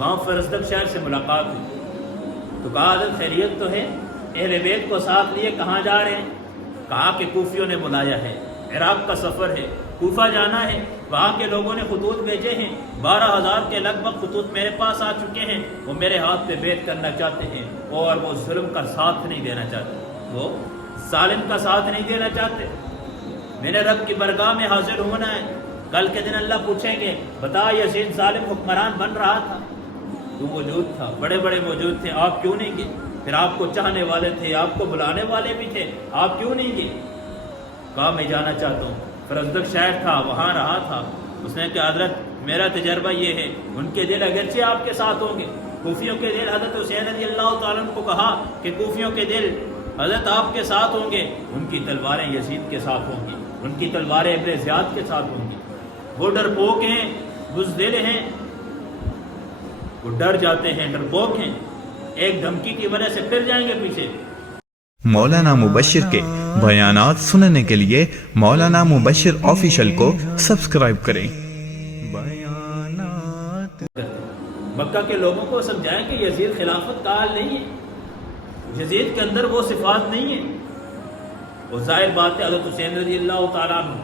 وہاں فرزدق شہر سے ملاقات ہوئی تو کہا حضرت خیریت تو ہے؟ اہل بیت کو ساتھ لیے کہاں جا رہے ہیں؟ کہا کہ کوفیوں نے بلایا ہے، عراق کا سفر ہے، کوفہ جانا ہے، وہاں کے لوگوں نے خطوط بھیجے ہیں، 12,000 کے لگ بھگ خطوط میرے پاس آ چکے ہیں، وہ میرے ہاتھ پہ بیعت کرنا چاہتے ہیں اور وہ ظلم کا ساتھ نہیں دینا چاہتے، وہ ظالم کا ساتھ نہیں دینا چاہتے۔ میرے رب کی برگاہ میں حاضر ہونا ہے، کل کے دن اللہ پوچھیں گے بتا یزید ظالم حکمران بن رہا تھا، تو موجود تھا، بڑے بڑے موجود تھے، آپ کیوں نہیں گئے؟ پھر آپ کو چاہنے والے تھے، آپ کو بلانے والے بھی تھے، آپ کیوں نہیں گئے؟ کہا میں جانا چاہتا ہوں۔ فرزدق شاعر تھا، وہاں رہا تھا، اس نے کہا حضرت میرا تجربہ یہ ہے، ان کے دل اگرچہ آپ کے ساتھ ہوں گے، کوفیوں کے دل، حضرت حسین رضی اللہ تعالیٰ عنہ کو کہا کہ کوفیوں کے دل حضرت آپ کے ساتھ ہوں گے، ان کی تلواریں یزید کے ساتھ ہوں گی، ان کی تلواریں ابن زیاد کے ساتھ ہوں گی۔ وہ ڈرپوک ہیں، بزدل ہیں، وہ ڈر جاتے ہیں، ڈرپوک ہیں، ایک دھمکی کی وجہ سے پھر جائیں گے پیچھے۔ مولانا مبشر کے بیانات سننے کے لیے مولانا مبشر آفیشل کو سبسکرائب کریں۔ مکہ کے لوگوں کو سمجھائیں کہ یزید خلافت کا حال نہیں ہے، یزید کے اندر وہ صفات نہیں ہیں۔ اور ظاہر بات ہے حضرت حسین رضی اللہ تعالیٰ عنہ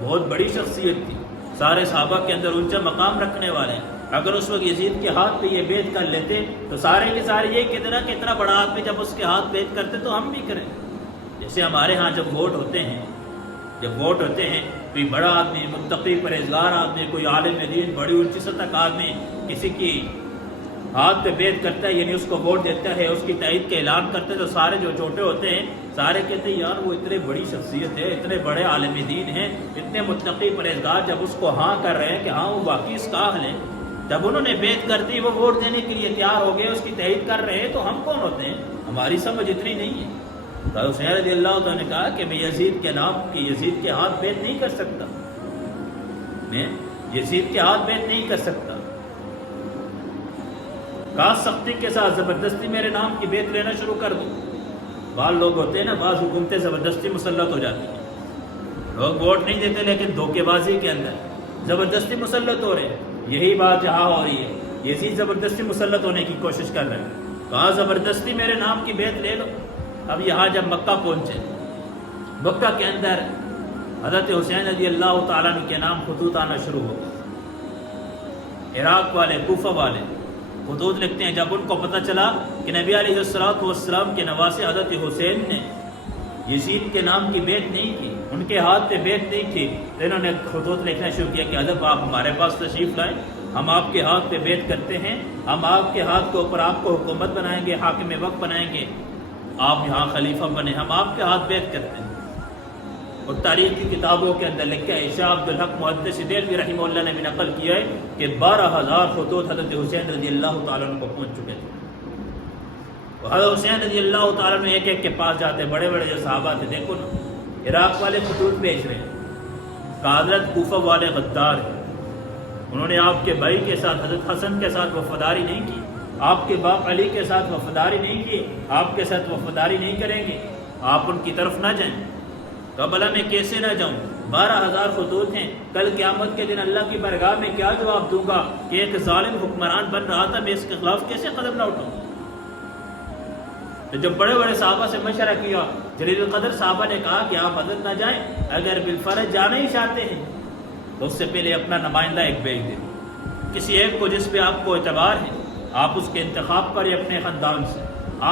بہت بڑی شخصیت تھی، سارے صحابہ کے اندر اونچا مقام رکھنے والے ہیں۔ اگر اس وقت یزید کے ہاتھ پہ یہ بیعت کر لیتے تو سارے کے سارے یہ کتنا بڑا آدمی جب اس کے ہاتھ بیعت کرتے تو ہم بھی کریں۔ جیسے ہمارے ہاں جب ووٹ ہوتے ہیں کوئی بڑا آدمی، متقی پرہیزگار آدمی، کوئی عالم دین، بڑی اونچی سطح کا آدمی کسی کی ہاتھ پہ بیعت کرتا ہے، یعنی اس کو ووٹ دیتا ہے، اس کی تائید کا اعلان کرتے ہیں، تو سارے جو چھوٹے ہوتے ہیں سارے کہتے ہیں یار وہ اتنے بڑی شخصیت ہے، اتنے بڑے عالم دین ہیں، اتنے متقی پرہیزگار، جب اس کو ہاں کر رہے ہیں کہ ہاں وہ واقعی اس کا اہل ہے، جب انہوں نے بیعت کر دی، وہ ووٹ دینے کے لیے تیار ہو گئے، اس کی تائید کر رہے ہیں، تو ہم کون ہوتے ہیں؟ ہماری سمجھ اتنی نہیں ہے۔ تو حسین رضی اللہ تعالیٰ نے کہا کہ میں یزید کے نام کی یزید کے ہاتھ بیعت نہیں کر سکتا، میں یزید کے ہاتھ بیعت نہیں کر سکتا۔ کہا سختی کے ساتھ زبردستی میرے نام کی بیعت لینا شروع کر دو۔ بعض لوگ ہوتے ہیں نا، بعض حکومتیں زبردستی مسلط ہو جاتی ہیں، لوگ ووٹ نہیں دیتے لیکن دھوکے بازی کے اندر زبردستی مسلط ہو رہے ہیں۔ یہی بات جہاں ہو رہی ہے، یزید زبردستی مسلط ہونے کی کوشش کر رہے ہیں۔ کہا زبردستی میرے نام کی بیعت لے لو۔ اب یہاں جب مکہ پہنچے، مکہ کے اندر حضرت حسین رضی اللہ تعالیٰ عنہ کے نام خطوط آنا شروع ہو گئے۔ عراق والے، کوفہ والے خطوط لکھتے ہیں، جب ان کو پتہ چلا کہ نبی علیہ السلام کے نواسے حضرت حسین نے یزید کے نام کی بیعت نہیں کی، ان کے ہاتھ پہ بیعت نہیں کی، تو انہوں نے خطوط لکھنا شروع کیا کہ حضرت آپ ہمارے پاس تشریف لائیں، ہم آپ کے ہاتھ پہ بیعت کرتے ہیں، ہم آپ کے ہاتھ کے اوپر آپ کو حکومت بنائیں گے، حاکم وقت بنائیں گے، آپ یہاں خلیفہ بنے، ہم آپ کے ہاتھ بیعت کرتے ہیں۔ اور تاریخ کی کتابوں کے اندر لکھا ہے، شاہ عبدالحق محدث دہلوی رحمہ اللہ نے بھی نقل کیا ہے کہ 12,000 خطوط حضرت حسین رضی اللہ تعالیٰ عنہ کو پہنچ چکے تھے۔ حضرت حسین رضی اللہ تعالیٰ عنہ ایک ایک کے پاس جاتے، بڑے بڑے جو صحابہ تھے، دیکھو نا عراق والے خطوط بھیج رہے ہیں کہ حضرت کوفہ والے غدار ہیں، انہوں نے آپ کے بھائی کے ساتھ حضرت حسن کے ساتھ وفاداری نہیں کی، آپ کے باپ علی کے ساتھ وفاداری نہیں کی، آپ کے ساتھ وفاداری نہیں کریں گے، آپ ان کی طرف نہ جائیں۔ تو بھلا میں کیسے نہ جاؤں؟ 12,000 خطوط ہیں، کل قیامت کے دن اللہ کی بارگاہ میں کیا جواب دوں گا کہ ایک ظالم حکمران بن رہا تھا، میں اس کے خلاف کیسے قدم نہ اٹھاؤں؟ تو جب بڑے بڑے صحابہ سے مشورہ کیا، جلیل القدر صحابہ نے کہا کہ آپ حضرت نہ جائیں، اگر بالفرض جانا ہی چاہتے ہیں تو اس سے پہلے اپنا نمائندہ ایک بھیج دیں، کسی ایک کو جس پہ آپ کو اعتبار ہے، آپ اس کے انتخاب کریں اپنے خاندان سے،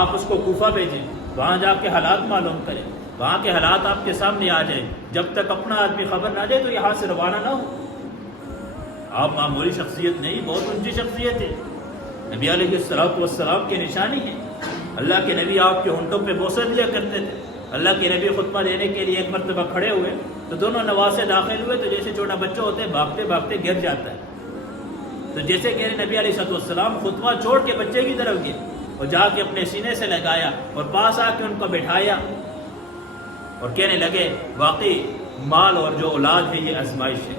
آپ اس کو کوفہ بھیجیں، وہاں جا کے حالات معلوم کریں، وہاں کے حالات آپ کے سامنے آ جائیں، جب تک اپنا آدمی خبر نہ دے تو یہاں سے روانہ نہ ہو۔ آپ معمولی شخصیت نہیں، بہت اونچی شخصیت ہے، نبی علیہ السلام کی نشانی ہے۔ اللہ کے نبی آپ کے ہونٹوں پہ بوسہ دیا کرتے تھے۔ اللہ کے نبی خطبہ دینے کے لیے ایک مرتبہ کھڑے ہوئے تو دونوں نواسے داخل ہوئے، تو جیسے چھوٹا بچہ ہوتے ہیں بھاگتے بھاگتے گر جاتا ہے، تو جیسے کہ نبی علیہ السلام خطبہ چھوڑ کے بچے کی طرف گئے اور جا کے اپنے سینے سے لگایا اور پاس آ کے ان کو بٹھایا اور کہنے لگے واقعی مال اور جو اولاد ہے یہ آزمائش ہے،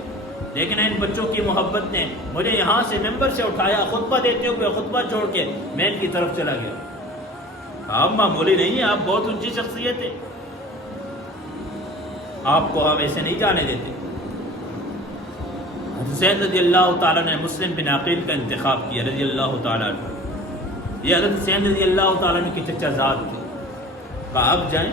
لیکن ان بچوں کی محبت نے مجھے یہاں سے ممبر سے اٹھایا، خطبہ دیتے ہوئے خطبہ چھوڑ کے میں ان کی طرف چلا گیا۔ آپ معمولی نہیں ہیں، آپ بہت اونچی شخصیت ہے، آپ کو ہم ایسے نہیں جانے دیتے۔ حسین رضی اللہ تعالیٰ نے مسلم بن عقیل کا انتخاب کیا رضی اللہ تعالیٰ عنہ. یہ حضرت حسین رضی اللہ تعالیٰ عنہ کی چچا زاد تھے. کہا اب جائیں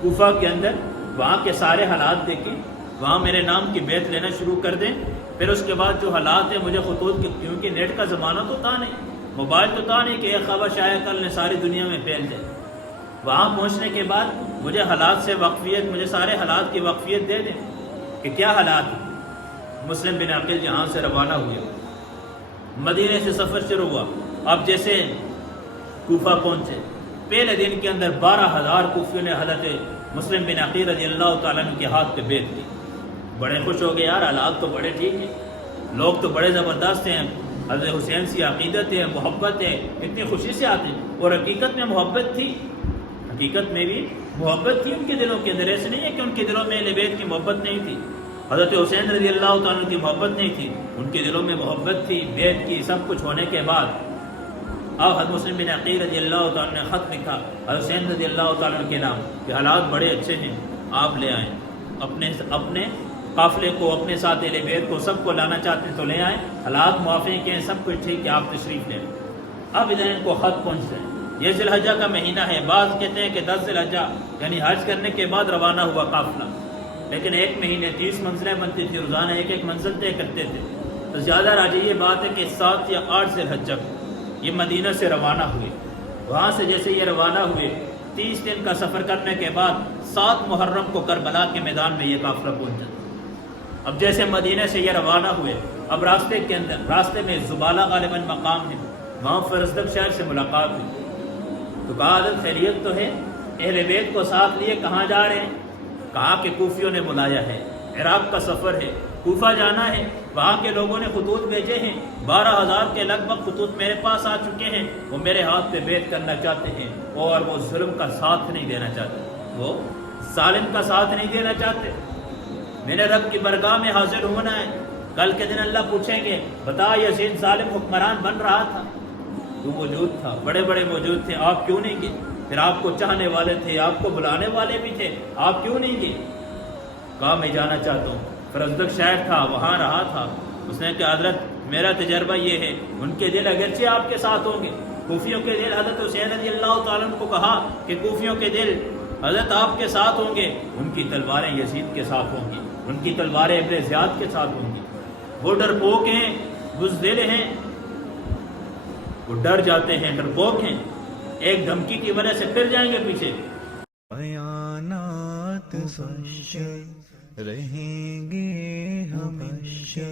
کوفہ کے اندر، وہاں کے سارے حالات دیکھیں، وہاں میرے نام کی بیعت لینا شروع کر دیں. پھر اس کے بعد جو حالات ہیں مجھے خطوط کے، کیونکہ نیٹ کا زمانہ تو تھا نہیں، موبائل تو تھا نہیں کہ ایک خبر شائع کل نے ساری دنیا میں پھیل جائے. وہاں پہنچنے کے بعد مجھے حالات سے واقفیت، مجھے سارے حالات کی واقفیت دے دیں کہ کیا حالات ہیں. مسلم بن عقیل جہاں سے روانہ ہوئے، مدینے سے سفر شروع ہوا. اب جیسے کوفہ پہنچے، پہلے دن کے اندر 12,000 کوفیوں نے حضرت مسلم بن عقیل رضی اللہ تعالیٰ عنہ کے ہاتھ پہ بیعت کی. بڑے خوش ہو گئے، یار حالات تو بڑے ٹھیک ہیں، لوگ تو بڑے زبردست ہیں، حضرت حسین سے عقیدت ہے، محبت ہے، اتنی خوشی سے آتے ہیں. اور حقیقت میں محبت تھی، حقیقت میں بھی محبت تھی ان کے دلوں کے اندر. ایسے نہیں ہے کہ ان کے دلوں میں اہل بیت کی محبت نہیں تھی، حضرت حسین رضی اللہ تعالیٰ کی محبت نہیں تھی، ان کے دلوں میں محبت تھی. بیعت کی، سب کچھ ہونے کے بعد اب حضرت مسلم بن عقیل رضی اللہ تعالیٰ نے خط لکھا حضرت حسین رضی اللہ تعالیٰ کے نام کہ حالات بڑے اچھے ہیں، آپ لے آئیں اپنے قافلے کو، اپنے ساتھ اہل بیت کو، سب کو لانا چاہتے ہیں تو لے آئیں، حالات موافق ہیں، سب کچھ ٹھیک ہے، آپ تشریف لیں. اب ادھر ان کو خط پہنچ رہے ہیں. یہ ذی الحجہ کا مہینہ ہے، بعض کہتے ہیں کہ 10 ذی الحجہ یعنی حج کرنے کے بعد روانہ ہوا قافلہ. لیکن ایک مہینے 30 منزلیں بنتی تھی، روزانہ ایک ایک منزل طے کرتے تھے. تو زیادہ راجح یہ بات ہے کہ 7 یا 8 ذی الحجہ کو یہ مدینہ سے روانہ ہوئے. وہاں سے جیسے یہ روانہ ہوئے 30 دن کا سفر کرنے کے بعد 7 محرم کو کربلا کے میدان میں یہ قافلہ پہنچا. اب جیسے مدینہ سے یہ روانہ ہوئے، اب راستے میں زبالہ غالباً مقام ہے، وہاں فرزدق شہر سے ملاقات ہوئی. تو کہا حضرت خیریت تو ہے، اہل بیت کو ساتھ لیے کہاں جا رہے ہیں؟ کہا کہ کوفیوں نے بلایا ہے، عراق کا سفر ہے، کوفہ جانا ہے، وہاں کے لوگوں نے خطوط بھیجے ہیں، 12,000 کے لگ بھگ خطوط میرے پاس آ چکے ہیں، وہ میرے ہاتھ پہ بیعت کرنا چاہتے ہیں اور وہ ظلم کا ساتھ نہیں دینا چاہتے، وہ ظالم کا ساتھ نہیں دینا چاہتے. میں نے رب کی برگاہ میں حاضر ہونا ہے. کل کے دن اللہ پوچھیں گے بتا یزید ظالم حکمران بن رہا تھا، تو موجود تھا، بڑے بڑے موجود تھے، آپ کیوں نہیں گئے؟ پھر آپ کو چاہنے والے تھے، آپ کو بلانے والے بھی تھے، آپ کیوں نہیں گئے؟ کہا میں جانا چاہتا ہوں. فرزدق شہر تھا، وہاں رہا تھا. اس نے کہا حضرت میرا تجربہ یہ ہے، ان کے دل اگرچہ آپ کے ساتھ ہوں گے، کوفیوں کے دل، حضرت حسین رضی اللہ تعالیٰ کو کہا کہ کوفیوں کے دل حضرت آپ کے ساتھ ہوں گے، ان کی تلواریں یزید کے ساتھ ہوں گی، ان کی تلواریں ابن زیاد کے ساتھ ہوں گی. وہ ڈرپوک ہیں، بزدل ہیں، وہ ڈر جاتے ہیں، ڈرپوک ہیں، ایک دھمکی کی وجہ سے پھر جائیں گے پیچھے. بیانات سچ رہیں گے ہمیشہ.